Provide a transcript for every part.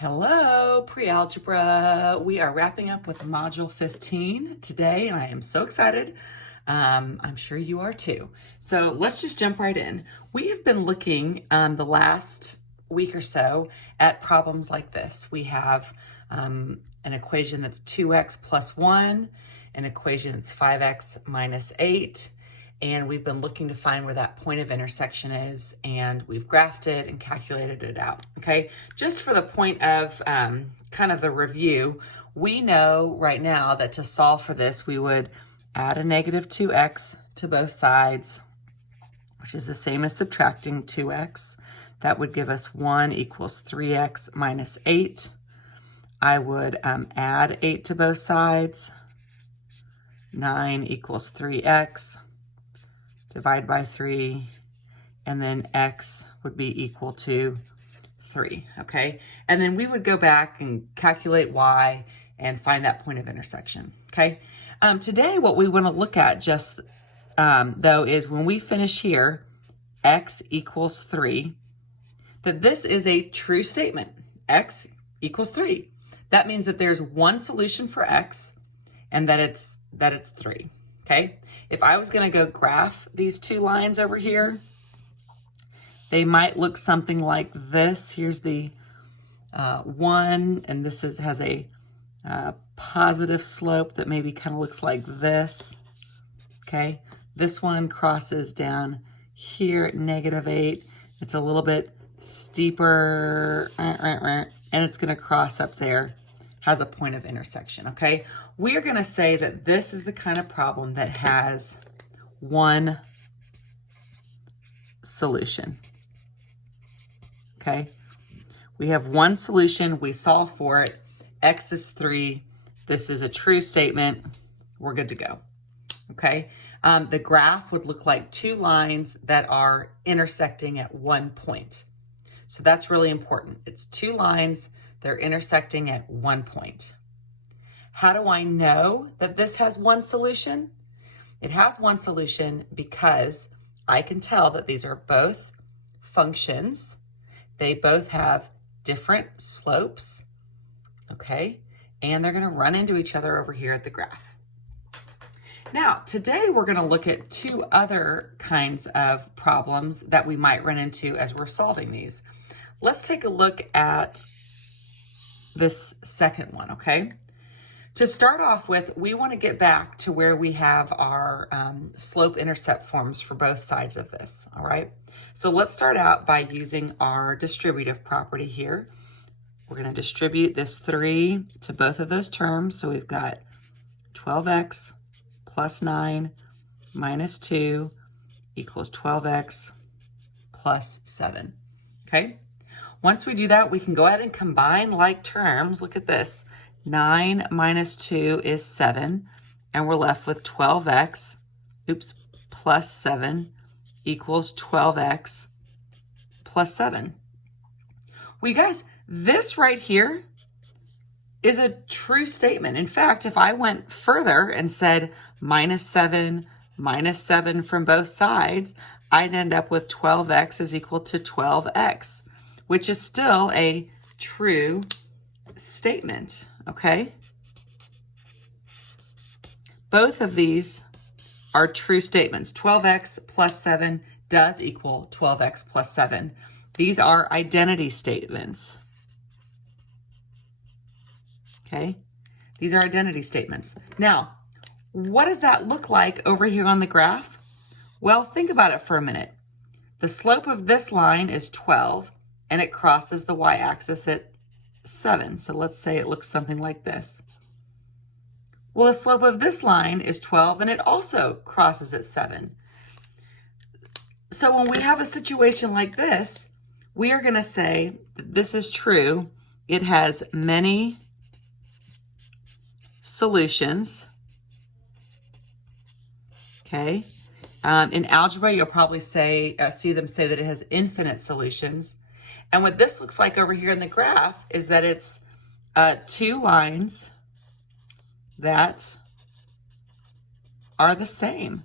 Hello, pre-algebra. We are wrapping up with module 15 today, and I am so excited. I'm sure you are too. So let's just jump right in. We have been looking the last week or so at problems like this. We have an equation that's 2x plus 1, an equation that's 5x minus 8, and we've been looking to find where that point of intersection is, and we've graphed it and calculated it out, okay? Just for the point of kind of the review, we know right now that to solve for this, we would add a negative 2x to both sides, which is the same as subtracting 2x. That would give us 1 equals 3x minus 8. I would add 8 to both sides. 9 equals 3x. Divide by 3, and then x would be equal to 3, okay? And then we would go back and calculate y and find that point of intersection, okay? Today, what we want to look at just, though, is when we finish here, x equals 3, that this is a true statement. X equals 3. That means that there's one solution for x, and that it's 3. Okay, if I was going to go graph these two lines over here, they might look something like this. Here's the 1, and this has a positive slope that maybe kind of looks like this. Okay, this one crosses down here at -8. It's a little bit steeper, and it's going to cross up there. Has a point of intersection, okay? We are gonna say that this is the kind of problem that has one solution, okay? We have one solution, we solve for it. X is 3, this is a true statement, we're good to go, okay? The graph would look like two lines that are intersecting at one point. So that's really important. It's two lines, they're intersecting at one point. How do I know that this has one solution? It has one solution because I can tell that these are both functions. They both have different slopes, okay? And they're gonna run into each other over here at the graph. Now, today we're gonna look at two other kinds of problems that we might run into as we're solving these. Let's take a look at this second one, okay? To start off with, we want to get back to where we have our slope-intercept forms for both sides of this, all right? So let's start out by using our distributive property here. We're going to distribute this 3 to both of those terms. So we've got 12x plus 9 minus 2 equals 12x plus 7, okay? Once we do that, we can go ahead and combine like terms. Look at this. 9 minus 2 is 7, and we're left with 12x, plus 7 equals 12x plus 7. Well, you guys, this right here is a true statement. In fact, if I went further and said minus 7 from both sides, I'd end up with 12x is equal to 12x. Which is still a true statement, okay? Both of these are true statements. 12x plus 7 does equal 12x plus 7. These are identity statements, okay? These are identity statements. Now, what does that look like over here on the graph? Well, think about it for a minute. The slope of this line is 12, and it crosses the y-axis at 7. So let's say it looks something like this. Well, the slope of this line is 12, and it also crosses at 7. So when we have a situation like this, we are going to say that this is true. It has many solutions, okay? In algebra, you'll probably see them say that it has infinite solutions. And what this looks like over here in the graph is that it's two lines that are the same.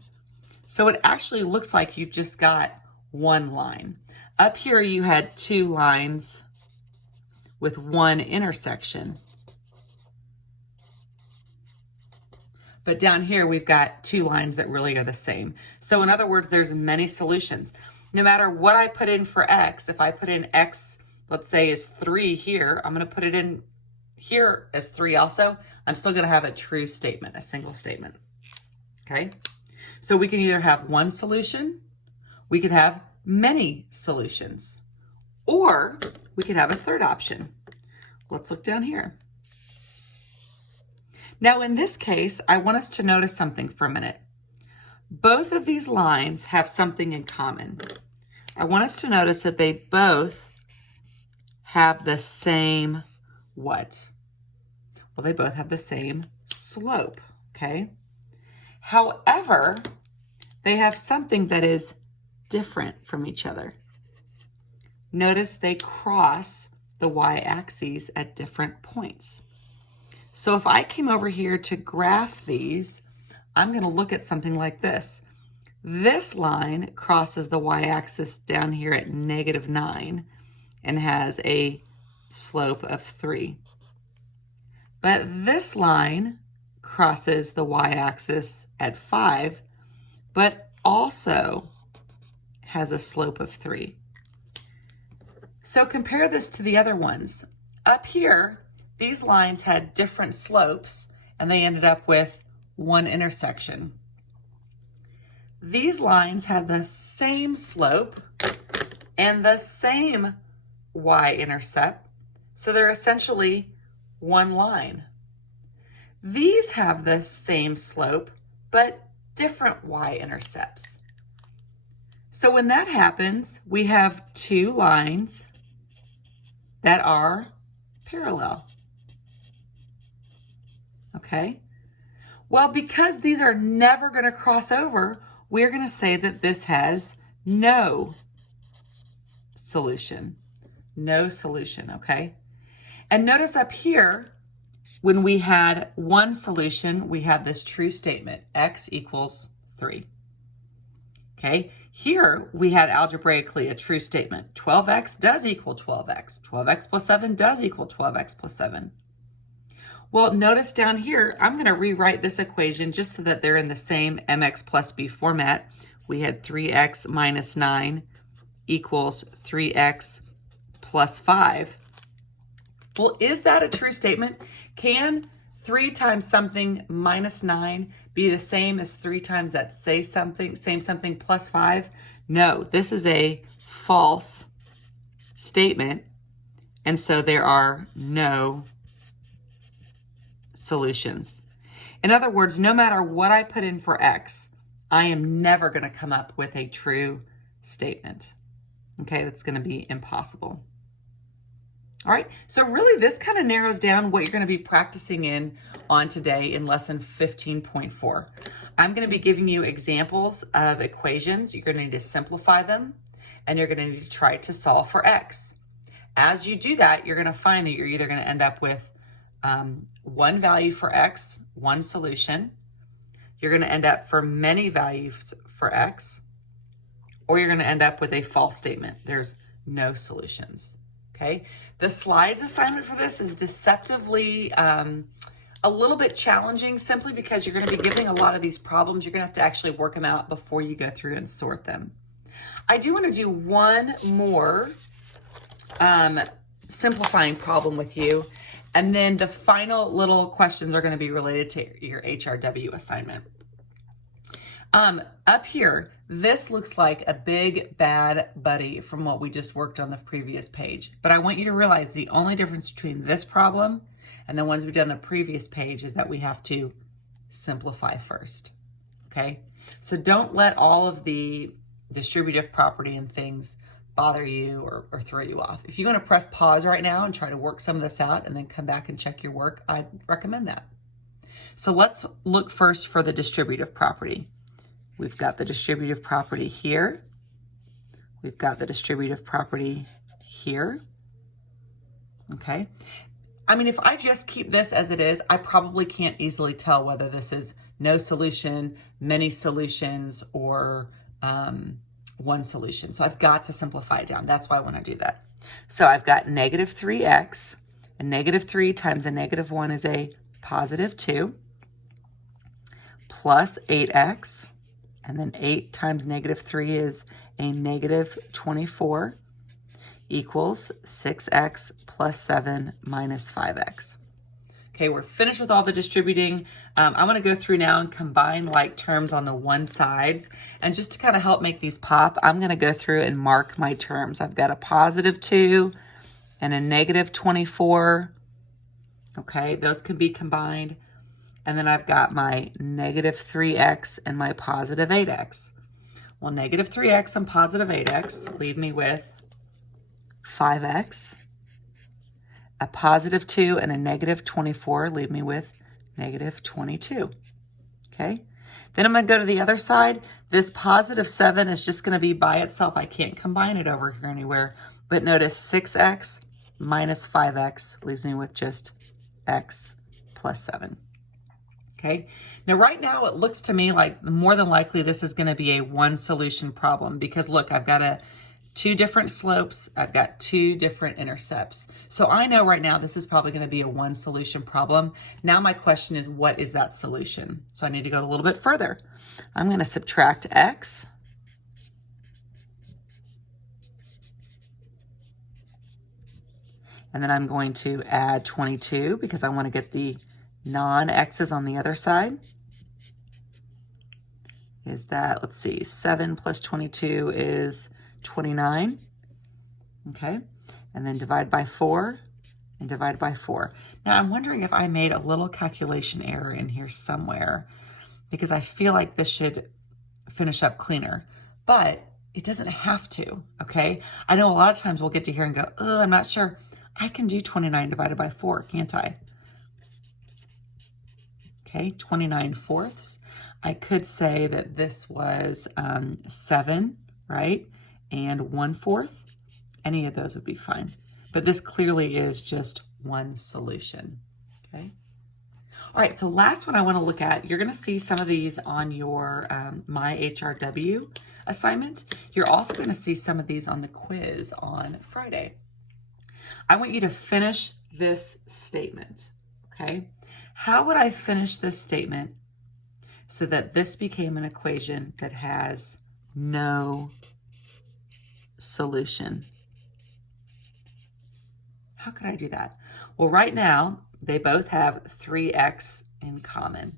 So it actually looks like you've just got one line. Up here you had two lines with one intersection. But down here, we've got two lines that really are the same. So in other words, there's many solutions. No matter what I put in for x, if I put in x, let's say is 3 here, I'm going to put it in here as 3 also. I'm still going to have a true statement, a single statement. Okay? So we can either have one solution, we could have many solutions, or we could have a third option. Let's look down here. Now in this case, I want us to notice something for a minute. Both of these lines have something in common. I want us to notice that they both have the same what? Well, they both have the same slope, okay? However, they have something that is different from each other. Notice they cross the y-axis at different points. So if I came over here to graph these, I'm going to look at something like this. This line crosses the y-axis down here at -9 and has a slope of 3. But this line crosses the y-axis at 5, but also has a slope of 3. So compare this to the other ones. Up here, these lines had different slopes and they ended up with one intersection. These lines have the same slope and the same y-intercept, so they're essentially one line. These have the same slope, but different y-intercepts. So when that happens, we have two lines that are parallel. Okay? Well, because these are never going to cross over, we're going to say that this has no solution. No solution, okay? And notice up here, when we had one solution, we had this true statement, x equals 3. Okay? Here, we had algebraically a true statement. 12x does equal 12x. 12x plus 7 does equal 12x plus 7. Well, notice down here, I'm going to rewrite this equation just so that they're in the same mx plus b format. We had 3x minus 9 equals 3x plus 5. Well, is that a true statement? Can 3 times something minus 9 be the same as 3 times that same something plus 5? No, this is a false statement, and so there are no solutions. In other words, no matter what I put in for x, I am never going to come up with a true statement. Okay, that's going to be impossible. All right, so really this kind of narrows down what you're going to be practicing on today in lesson 15.4. I'm going to be giving you examples of equations. You're going to need to simplify them, and you're going to need to try to solve for x. As you do that, you're going to find that you're either going to end up with one value for x, one solution. You're going to end up for many values for x, or you're going to end up with a false statement. There's no solutions. Okay. The slides assignment for this is deceptively a little bit challenging simply because you're going to be giving a lot of these problems. You're going to have to actually work them out before you go through and sort them. I do want to do one more simplifying problem with you. And then the final little questions are going to be related to your HRW assignment. Up here, this looks like a big bad buddy from what we just worked on the previous page. But I want you to realize the only difference between this problem and the ones we've done on the previous page is that we have to simplify first. Okay? So don't let all of the distributive property and things bother you or throw you off. If you want to press pause right now and try to work some of this out and then come back and check your work, I'd recommend that. So let's look first for the distributive property. We've got the distributive property here. We've got the distributive property here. Okay. I mean, if I just keep this as it is, I probably can't easily tell whether this is no solution, many solutions, or one solution. So I've got to simplify it down. That's why I want to do that. So I've got negative 3x A -3 times a -1 is a +2, plus 8x, and then 8 times -3 is a -24, equals 6x plus 7 minus 5x. Okay, we're finished with all the distributing. I'm going to go through now and combine like terms on the one sides. And just to kind of help make these pop, I'm going to go through and mark my terms. I've got a +2 and a -24. Okay, those can be combined. And then I've got my -3x and my +8x. Well, -3x and +8x leave me with 5x. A +2 and a -24 leave me with -22. Okay, then I'm going to go to the other side. This +7 is just going to be by itself. I can't combine it over here anywhere. But notice 6x minus 5x leaves me with just x plus 7. Okay, now right now it looks to me like more than likely this is going to be a one solution problem because look, I've got two different slopes, I've got two different intercepts. So I know right now this is probably going to be a one solution problem. Now my question is, what is that solution? So I need to go a little bit further. I'm going to subtract x. And then I'm going to add 22 because I want to get the non-x's on the other side. Is that, let's see, 7 plus 22 is 29. Okay, and then divide by 4 and divide by 4. Now I'm wondering if I made a little calculation error in here somewhere because I feel like this should finish up cleaner, but it doesn't have to, okay? I know a lot of times we'll get to here and go, oh, I'm not sure. I can do 29 divided by 4, can't I? Okay, 29/4. I could say that this was 7, right? And 1/4. Any of those would be fine. But this clearly is just one solution, okay? All right, so last one I want to look at, you're going to see some of these on your My HRW assignment. You're also going to see some of these on the quiz on Friday. I want you to finish this statement, okay? How would I finish this statement so that this became an equation that has no solution? How could I do that? Well, right now, they both have 3x in common.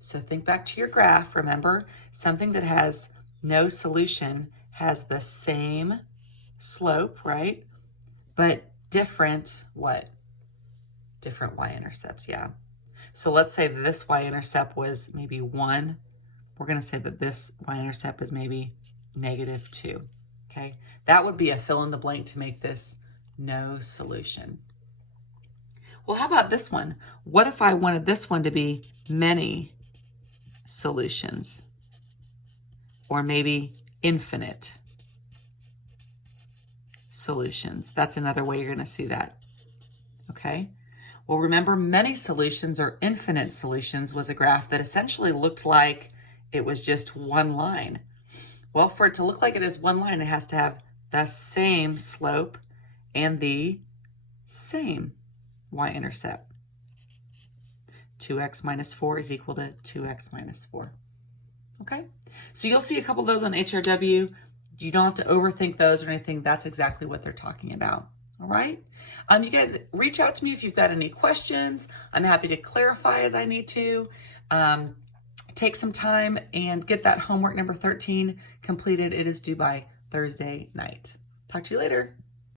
So think back to your graph. Remember, something that has no solution has the same slope, right? But different what? Different y-intercepts, yeah. So let's say that this y-intercept was maybe 1. We're going to say that this y-intercept is maybe -2, okay? That would be a fill in the blank to make this no solution. Well, how about this one? What if I wanted this one to be many solutions? Or maybe infinite solutions. That's another way you're going to see that, okay? Well, remember, many solutions or infinite solutions was a graph that essentially looked like it was just one line. Well, for it to look like it is one line, it has to have the same slope and the same y-intercept. 2x minus 4 is equal to 2x minus 4. Okay, so you'll see a couple of those on HRW. You don't have to overthink those or anything. That's exactly what they're talking about. All right. You guys reach out to me if you've got any questions. I'm happy to clarify as I need to. Take some time and get that homework number 13 completed. It is due by Thursday night. Talk to you later.